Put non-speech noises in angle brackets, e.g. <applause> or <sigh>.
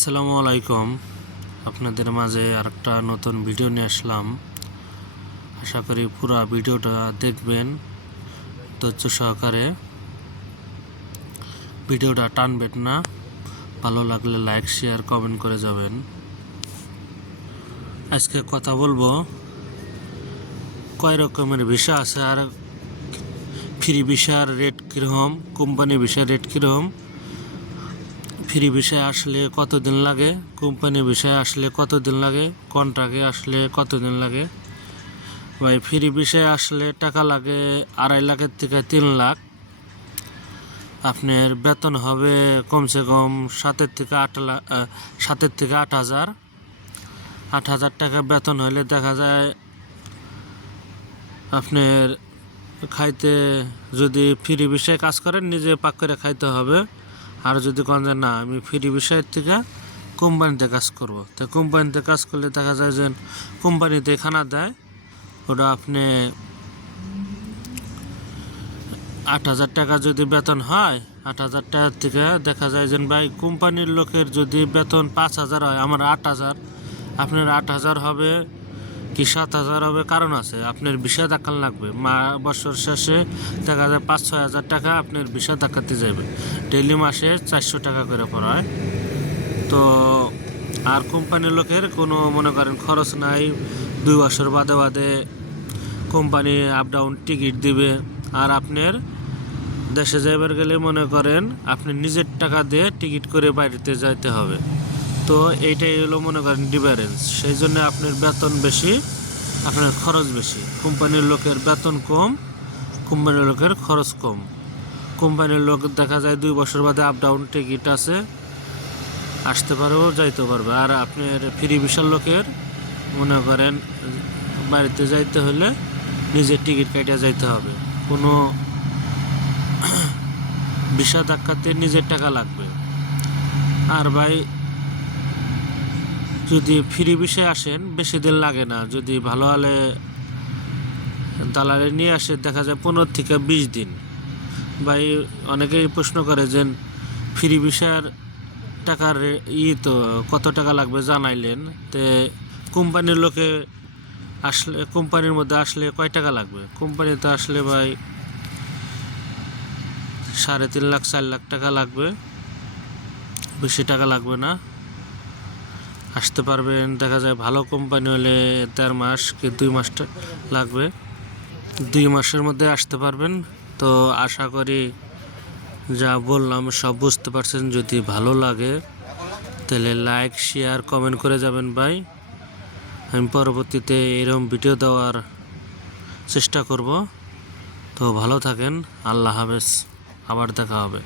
আসসালামু আলাইকুম। আপনাদের মাঝে আরেকটা নতুন ভিডিও নিয়ে আসলাম। আশা করি পুরো ভিডিওটা দেখবেন ধৈর্য সহকারে। ভিডিওটা টানবেন না, ভালো লাগলে লাইক, শেয়ার, কমেন্ট করে যাবেন। আজকে কথা বলব, কয় রকমের ভিসা আছে আর ফ্রি ভিসার রেট কীরকম কোম্পানি ভিসার রেট কীরকম? ফ্রি বিষয়ে আসলে কতদিন লাগে? কোম্পানি বিষয়ে আসলে কতদিন লাগে? কন্ট্রাক্টে আসলে কতদিন লাগে? ভাই, ফ্রি বিষয়ে আসলে টাকা লাগে আড়াই লাখের থেকে তিন লাখ। আপনার বেতন হবে কমসে কম সাতের থেকে আট লাখ সাতের থেকে আট হাজার। আট হাজার টাকা বেতন হলে দেখা যায় আপনার খাইতে যদি ফ্রি বিষয়ে কাজ করেন, নিজে পাক করে খাইতে হবে। আর যদি কোন যে না, আমি ফ্রি বিষয়ের থেকে কোম্পানিতে কাজ করব। তো কোম্পানিতে কাজ করলে দেখা যায় যে কোম্পানিতে খানা দেয়, ওটা আপনি আট হাজার টাকা যদি বেতন হয়, আট হাজার টাকার থেকে দেখা যায় যে ভাই কোম্পানির লোকের যদি বেতন পাঁচ হাজার হয়, আমার আট হাজার, আপনার আট হাজার হবে কি সাত হাজার হবে? কারণ আছে, আপনার বিষয় দেখান লাগবে। মা বছর শেষে দেখা যায় পাঁচ, ছয় হাজার টাকা আপনার বিষয় দেখাতে যাবে ডেলি মাসে চারশো টাকা করে পড়ায় তো আর কোম্পানির লোকের কোনো মনে করেন খরচ নাই। দুই বছর বাদে বাদে কোম্পানি আপ ডাউন টিকিট দিবে। আর আপনার দেশে যাইবার গেলে মনে করেন আপনি নিজের টাকা দিয়ে টিকিট করে বাড়িতে যাইতে হবে। তো এইটাই হলো মনে করেন ডিফারেন্স সেই জন্য আপনার বেতন বেশি, আপনার খরচ বেশি। কোম্পানির লোকের বেতন কম, কোম্পানির লোকের খরচ কম। কোম্পানির লোক দেখা যায় দুই বছর বাদে আপ ডাউন টিকিট আছে, আসতে পারব, যাইতে পারবে। আর আপনার ফ্রি বিশাল লোকের, মনে করেন, বাড়িতে যাইতে হলে নিজের টিকিট কাটিয়ে যাইতে হবে। কোনো <clears throat> বিষা ধাক্কাতে নিজের টাকা লাগবে। আর ভাই যদি ফ্রি বিষয়ে আসেন, বেশি দিন লাগে না। যদি ভালো হলে দালালে নিয়ে আসে, দেখা যায় পনেরো থেকে বিশ দিন। ভাই, অনেকেই প্রশ্ন করে যে ফ্রি বিষয়ের টাকার ই তো কত টাকা লাগবে জানাইলেন। তে কোম্পানির লোকে আসলে, কোম্পানির মধ্যে আসলে কয় টাকা লাগবে? কোম্পানিতে আসলে ভাই সাড়ে তিন লাখ, চার লাখ টাকা লাগবে। বেশি টাকা লাগবে না। আসতে পারবেন। দেখা যায় ভালো কোম্পানি হলে দেড় মাস কি দুই মাস লাগবে। দুই মাসের মধ্যে আসতে পারবেন। তো আশা করি যা বললাম সব বুঝতে পারছেন। যদি ভালো লাগে, তাহলে লাইক শেয়ার কমেন্ট করে যাবেন ভাই। আমি পরবর্তীতে এরকম ভিডিও দেওয়ার চেষ্টা করব। তো ভালো থাকেন। আল্লাহ হাফেজ। আবার দেখা হবে।